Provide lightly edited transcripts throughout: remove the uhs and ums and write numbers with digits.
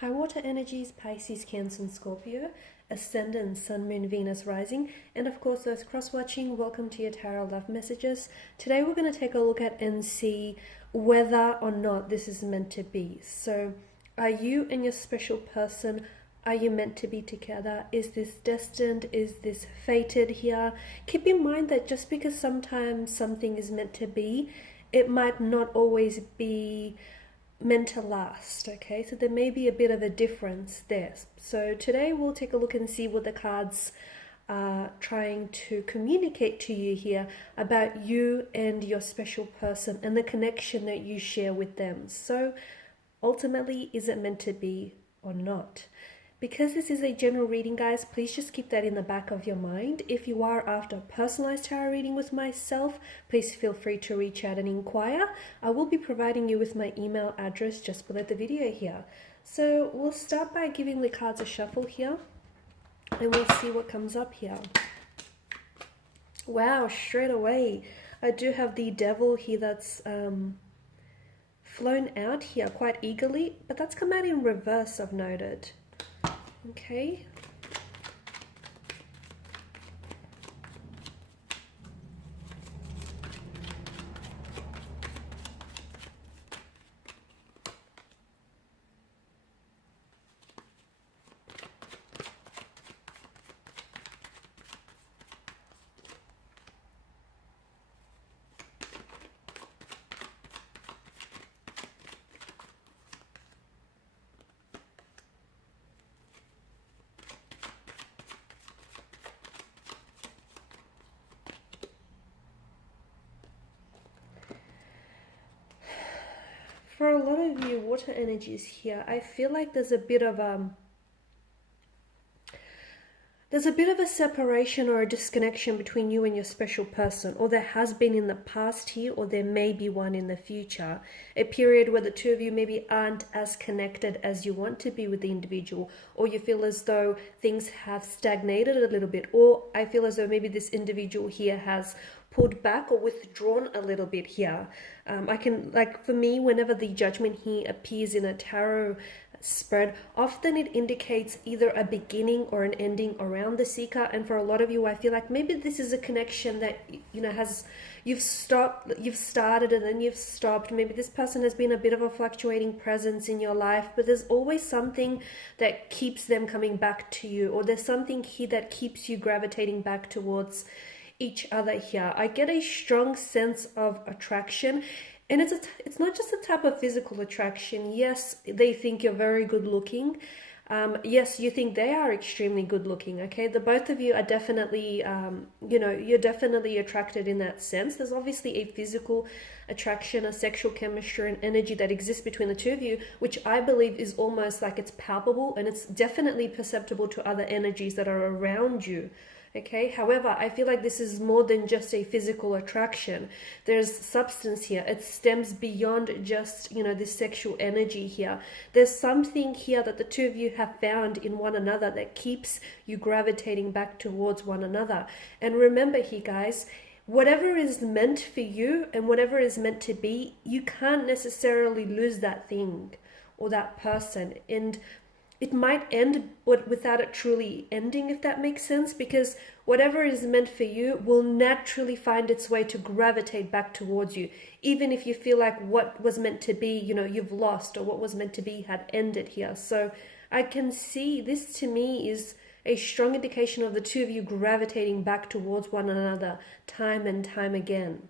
High water energies, Pisces, Cancer, and Scorpio, Ascendant, Sun, Moon, Venus, Rising, and of course those cross-watching, welcome to your Tarot Love Messages. Today we're going to take a look at and see whether or not this is meant to be. So, are you and your special person, are you meant to be together? Is this destined? Is this fated here? Keep in mind that just because sometimes something is meant to be, it might not always be meant to last, okay? So there may be a bit of a difference there. So today we'll take a look and see what the cards are trying to communicate to you here about you and your special person and the connection that you share with them. So ultimately, is it meant to be or not? Because this is a general reading, guys, please just keep that in the back of your mind. If you are after a personalized tarot reading with myself, please feel free to reach out and inquire. I will be providing you with my email address just below the video here. So we'll start by giving the cards a shuffle here, and we'll see what comes up here. Wow, straight away, I do have the Devil here that's flown out here quite eagerly, but that's come out in reverse, I've noted. Okay. For a lot of you water energies here, I feel like there's a bit of a separation or a disconnection between you and your special person, or there has been in the past here, or there may be one in the future. A period where the two of you maybe aren't as connected as you want to be with the individual, or you feel as though things have stagnated a little bit, or I feel as though maybe this individual here has pulled back or withdrawn a little bit here. For me, whenever the Judgment here appears in a tarot spread, often it indicates either a beginning or an ending around the seeker. And for a lot of you, I feel like maybe this is a connection that, you know, you've started and then you've stopped. Maybe this person has been a bit of a fluctuating presence in your life, but there's always something that keeps them coming back to you, or there's something here that keeps you gravitating back towards each other here. I get a strong sense of attraction, and it's not just a type of physical attraction. Yes, they think you're very good looking. Yes, you think they are extremely good looking. Okay, the both of you are definitely, you're definitely attracted in that sense. There's obviously a physical attraction, a sexual chemistry and energy that exists between the two of you, which I believe is almost like it's palpable, and it's definitely perceptible to other energies that are around you. Okay, however, I feel like this is more than just a physical attraction. There's substance here. It stems beyond just, this sexual energy here. There's something here that the two of you have found in one another that keeps you gravitating back towards one another. And remember here, guys, whatever is meant for you and whatever is meant to be, you can't necessarily lose that thing or that person. And it might end without it truly ending, if that makes sense, because whatever is meant for you will naturally find its way to gravitate back towards you, even if you feel like what was meant to be, you've lost, or what was meant to be had ended here. So I can see this, to me, is a strong indication of the two of you gravitating back towards one another time and time again.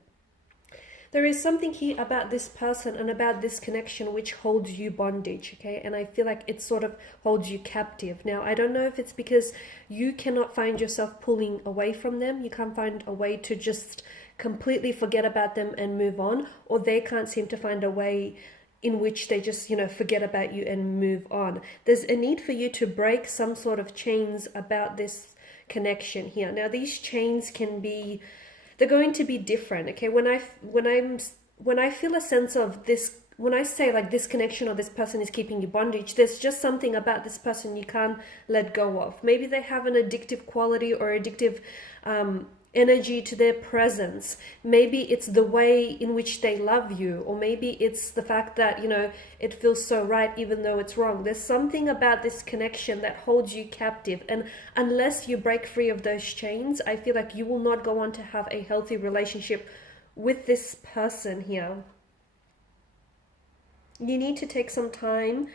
There is something here about this person and about this connection which holds you bondage, okay? And I feel like it sort of holds you captive. Now, I don't know if it's because you cannot find yourself pulling away from them. You can't find a way to just completely forget about them and move on, or they can't seem to find a way in which they just, forget about you and move on. There's a need for you to break some sort of chains about this connection here. Now, these chains can be... they're going to be different, okay? When I feel a sense of this, when I say like this connection or this person is keeping you bondage, there's just something about this person you can't let go of. Maybe they have an addictive quality or addictive energy to their presence. Maybe it's the way in which they love you, or maybe it's the fact that, you know, it feels so right even though it's wrong. There's something about this connection that holds you captive, and unless you break free of those chains, I feel like you will not go on to have a healthy relationship with this person here. You need to take some time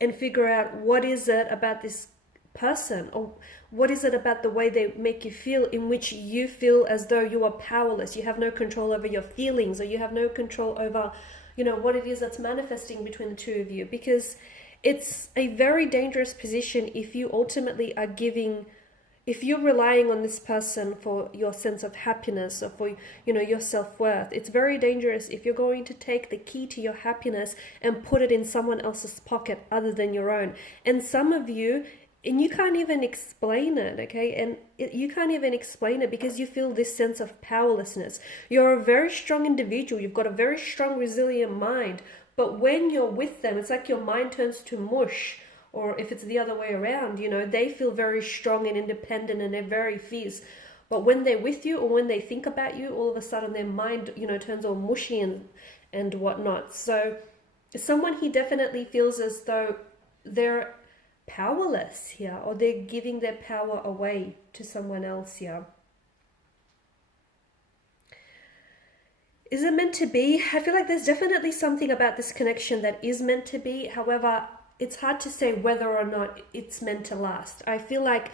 and figure out what is it about this person, or what is it about the way they make you feel, in which you feel as though you are powerless, you have no control over your feelings, or you have no control over, you know, what it is that's manifesting between the two of you. Because it's a very dangerous position if you ultimately are giving, if you're relying on this person for your sense of happiness, or for, you know, your self-worth. It's very dangerous if you're going to take the key to your happiness and put it in someone else's pocket other than your own. And some of you, and you can't even explain it, okay? And you can't even explain it because you feel this sense of powerlessness. You're a very strong individual. You've got a very strong, resilient mind. But when you're with them, it's like your mind turns to mush. Or if it's the other way around, you know, they feel very strong and independent and they're very fierce. But when they're with you, or when they think about you, all of a sudden their mind, you know, turns all mushy and whatnot. So someone, he definitely feels as though they're powerless here, or they're giving their power away to someone else here. Is it meant to be? I feel like there's definitely something about this connection that is meant to be. However, it's hard to say whether or not it's meant to last. I feel like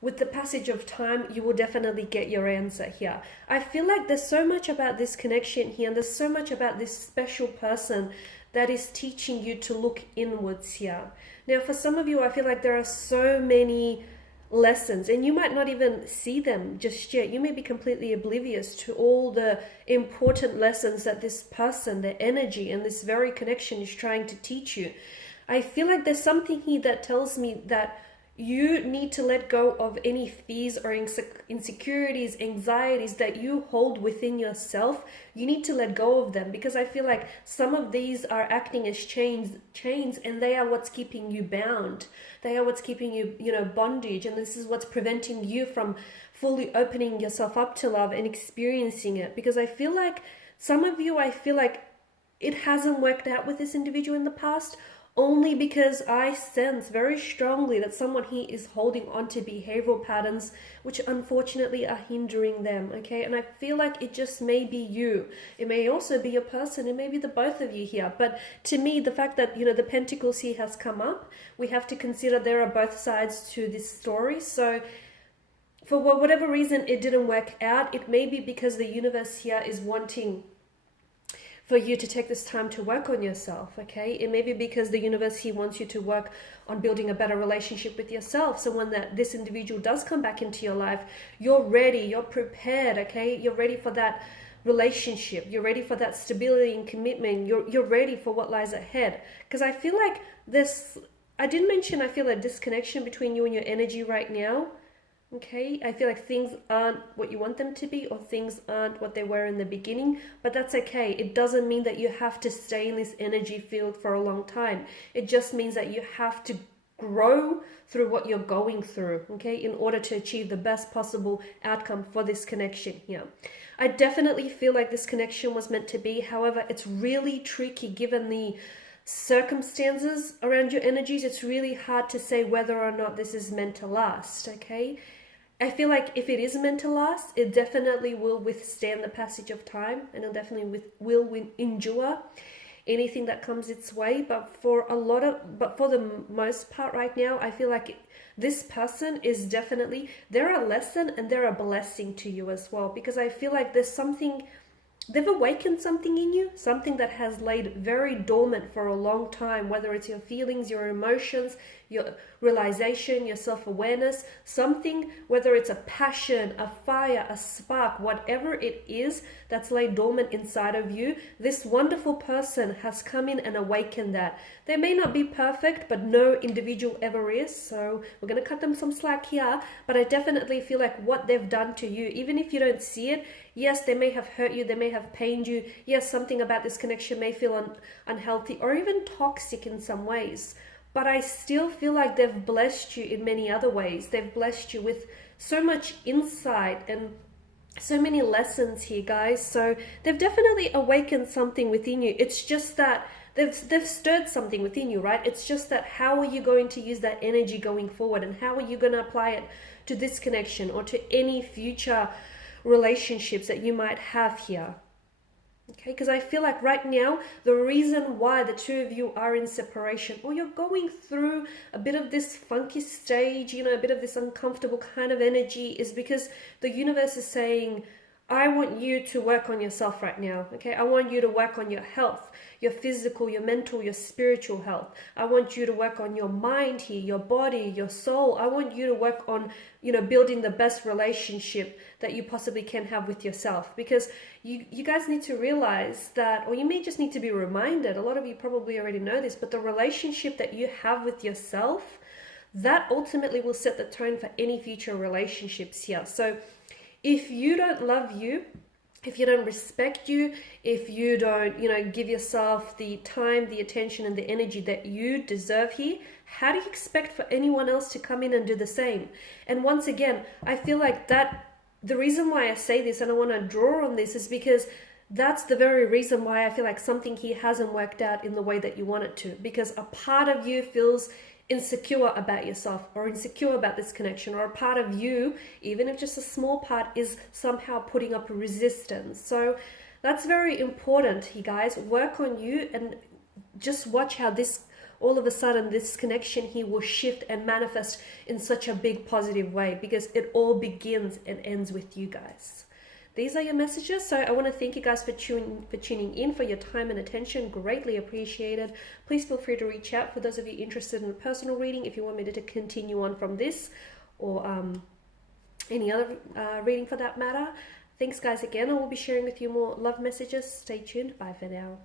with the passage of time, you will definitely get your answer here. I feel like there's so much about this connection here, and there's so much about this special person that is teaching you to look inwards here. Now, for some of you, I feel like there are so many lessons, and you might not even see them just yet. You may be completely oblivious to all the important lessons that this person, their energy, and this very connection is trying to teach you. I feel like there's something here that tells me that you need to let go of any fears or insecurities, anxieties that you hold within yourself. You need to let go of them, because I feel like some of these are acting as chains, and they are what's keeping you bound. They are what's keeping you, you know, bondage, and this is what's preventing you from fully opening yourself up to love and experiencing it. Because I feel like some of you, I feel like it hasn't worked out with this individual in the past, only because I sense very strongly that someone here is holding on to behavioral patterns which unfortunately are hindering them, okay? And I feel like it just may be you. It may also be a person. It may be the both of you here. But to me, the fact that, you know, the Pentacles here has come up, we have to consider there are both sides to this story. So for whatever reason it didn't work out, it may be because the universe here is wanting for you to take this time to work on yourself, okay? It may be because the universe here wants you to work on building a better relationship with yourself. So when this individual does come back into your life, you're ready, you're prepared, okay? You're ready for that relationship. You're ready for that stability and commitment. You're ready for what lies ahead. Because I feel like I did mention, I feel a disconnection between you and your energy right now. Okay, I feel like things aren't what you want them to be, or things aren't what they were in the beginning, but that's okay. It doesn't mean that you have to stay in this energy field for a long time. It just means that you have to grow through what you're going through, okay, in order to achieve the best possible outcome for this connection here. I definitely feel like this connection was meant to be. However, it's really tricky given the circumstances around your energies. It's really hard to say whether or not this is meant to last, okay? I feel like if it is meant to last, it definitely will withstand the passage of time, and it definitely will endure anything that comes its way. But for the most part right now, I feel like this person is definitely, they're a lesson and they're a blessing to you as well, because I feel like there's something, they've awakened something in you, something that has laid very dormant for a long time, whether it's your feelings, your emotions, your realization, your self-awareness, something, whether it's a passion, a fire, a spark, whatever it is that's laid dormant inside of you, this wonderful person has come in and awakened that. They may not be perfect, but no individual ever is, so we're going to cut them some slack here, but I definitely feel like what they've done to you, even if you don't see it, yes, they may have hurt you, they may have pained you, yes, something about this connection may feel unhealthy or even toxic in some ways, but I still feel like they've blessed you in many other ways. They've blessed you with so much insight and so many lessons here, guys. So they've definitely awakened something within you. It's just that they've stirred something within you, right? It's just that how are you going to use that energy going forward, and how are you going to apply it to this connection or to any future relationships that you might have here? Okay, because I feel like right now, the reason why the two of you are in separation, or you're going through a bit of this funky stage, you know, a bit of this uncomfortable kind of energy, is because the universe is saying, I want you to work on yourself right now, okay? I want you to work on your health, your physical, your mental, your spiritual health. I want you to work on your mind here, your body, your soul. I want you to work on, you know, building the best relationship that you possibly can have with yourself. Because you guys need to realize that, or you may just need to be reminded, a lot of you probably already know this, but the relationship that you have with yourself, that ultimately will set the tone for any future relationships here. So if you don't love you, if you don't respect you, if you don't, you know, give yourself the time, the attention, and the energy that you deserve here, how do you expect for anyone else to come in and do the same? And once again, I feel like that, the reason why I say this and I want to draw on this is because that's the very reason why I feel like something here hasn't worked out in the way that you want it to. Because a part of you feels insecure about yourself, or insecure about this connection, or a part of you, even if just a small part, is somehow putting up resistance. So that's very important, you guys. Work on you and just watch how this, all of a sudden, this connection here will shift and manifest in such a big positive way, because it all begins and ends with you guys. These are your messages. So I want to thank you guys for tuning in, for your time and attention. Greatly appreciated. Please feel free to reach out for those of you interested in a personal reading, if you want me to continue on from this, or any other reading for that matter. Thanks guys again. I will be sharing with you more love messages. Stay tuned. Bye for now.